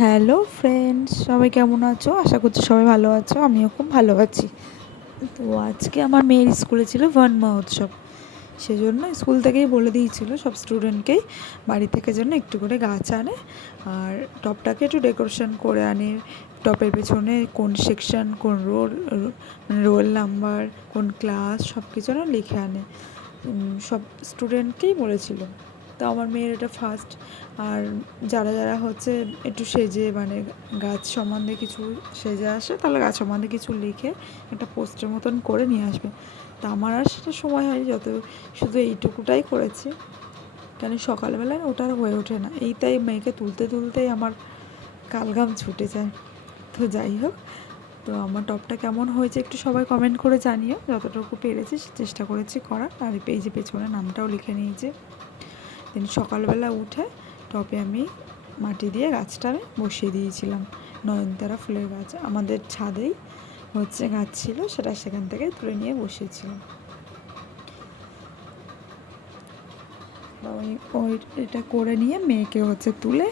Hello friends, সবাই কেমন আছো? আশা করছি সবাই ভালো আছো। আমিও খুব ভালো আছি। তো আজকে আমার মেয়ের স্কুলে ছিল বন মহোৎসব। সেজন্য স্কুল থেকেই বলে দিয়েছিল সব স্টুডেন্টকেই বাড়ি থেকে যেন একটু করে গাছ আনে আর টপটাকে একটু ডেকোরেশন করে আনে। টপের পেছনে কোন সেকশন, কোন রোল, মানে রোল নাম্বার, কোন ক্লাস, সব কিছু যেন লিখে আনে। সব স্টুডেন্টকেই বলেছিল। তো আমার মেয়ের এটা ফার্স্ট। আর যারা যারা হচ্ছে একটু সেজে, মানে গাছ সম্বন্ধে কিছু সেজে আসে, তাহলে গাছ সম্বন্ধে কিছু লিখে একটা পোস্টার মতন করে নিয়ে আসবে। তা আমার আর সেটা সময় হয়নি, শুধু এইটুকুটাই করেছি, কেন সকালবেলায় ওটা আর হয়ে ওঠে না। এইটাই মেয়েকে তুলতে তুলতেই আমার কালঘাম ছুটে যায়। তো যাই হোক, তো আমার টপটা কেমন হয়েছে একটু সবাই কমেন্ট করে জানিও। যতটুকু পেরেছি চেষ্টা করেছি করার। আর এই যে পেছনে নামটাও লিখে নিয়েছি। দিন সকালবেলা উঠে টপে আমি মাটি দিয়ে গাছটা আমি বসিয়ে দিয়েছিলাম। নয়নতারা ফুলের গাছ আমাদের ছাদেই হচ্ছে গাছ ছিল, সেটা সেখান থেকে তুলে নিয়ে বসিয়েছিলাম। ওই ওই এটা করে নিয়ে মেয়েকে হচ্ছে তুলে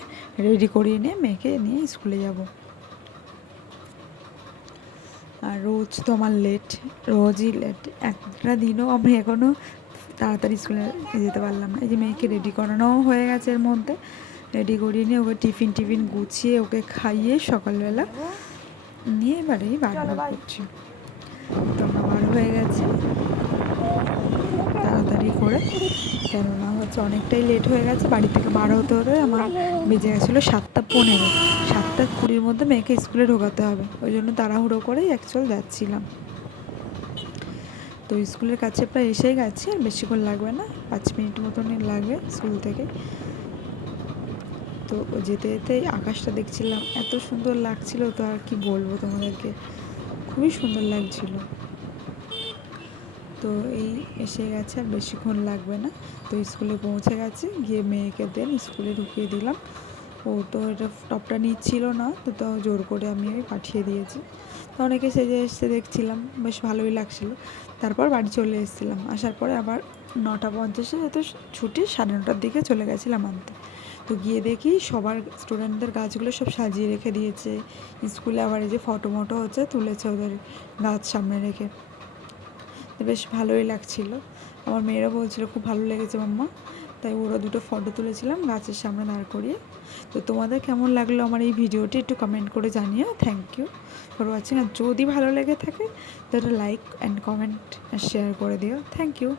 রেডি করিয়ে নিয়ে মেয়েকে নিয়ে স্কুলে যাব। আর রোজ তো আমার লেট, রোজই লেট। একটা দিনও আমি এখনও তাড়াতাড়ি স্কুলে যেতে পারলাম না। এই যে মেয়েকে রেডি করানোও হয়ে গেছে, এর মধ্যে রেডি করিয়ে নিয়ে ওকে টিফিন গুছিয়ে ওকে খাইয়ে সকালবেলা নিয়ে এবারেই বার করছি। তো আমরা বার হয়ে গেছে তাড়াতাড়ি করে, কেননা হচ্ছে অনেকটাই লেট হয়ে গেছে। বাড়ি থেকে বার হতে হতে আমার বেজে গেছিলো 7:15। 7:20 মধ্যে মেয়েকে স্কুলে ঢোকাতে হবে, ওই জন্য তাড়াহুড়ো করেই অ্যাকচুয়াল যাচ্ছিলাম। তো স্কুলের কাছে প্রায় এসেই গেছে, আর বেশিক্ষণ লাগবে না, 5 মিনিট মতনই লাগবে স্কুল থেকে। তো যেতে যেতেই আকাশটা দেখছিলাম, এত সুন্দর লাগছিল, তো আর কি বলবো তোমাদেরকে, খুবই সুন্দর লাগছিল। তো এই এসে গেছে, আর বেশিক্ষণ লাগবে না। তো স্কুলে পৌঁছে গেছে, গিয়ে মেয়েকে স্কুলে ঢুকিয়ে দিলাম। ও তো এটা টপটা নিচ্ছিল না, তো তাও জোর করে আমি পাঠিয়ে দিয়েছি। তো অনেকে সেজে এসে দেখছিলাম, বেশ ভালোই লাগছিলো। তারপর বাড়ি চলে এসেছিলাম। আসার পরে আবার 9:50 যেহেতু ছুটি, 9:30টার দিকে চলে গেছিলাম আনতে। তো গিয়ে দেখি সবার স্টুডেন্টদের গাছগুলো সব সাজিয়ে রেখে দিয়েছে। স্কুলে আবার এই যে ফটো মটো হচ্ছে তুলেছে ওদের গাছ সামনে রেখে, বেশ ভালোই লাগছিল। আমার মেয়েরা বলছিল খুব ভালো লেগেছে মাম্মা, তাই ওরা দুটো ফটো তুলেছিলাম গাছের সামনে দাঁড় করিয়ে। তো তোমাদের কেমন লাগলো আমার এই ভিডিওটি একটু কমেন্ট করে জানিও। Thank you for watching. আর যদি ভালো লেগে থাকে তো একটা লাইক অ্যান্ড কমেন্ট শেয়ার করে দিও। Thank you.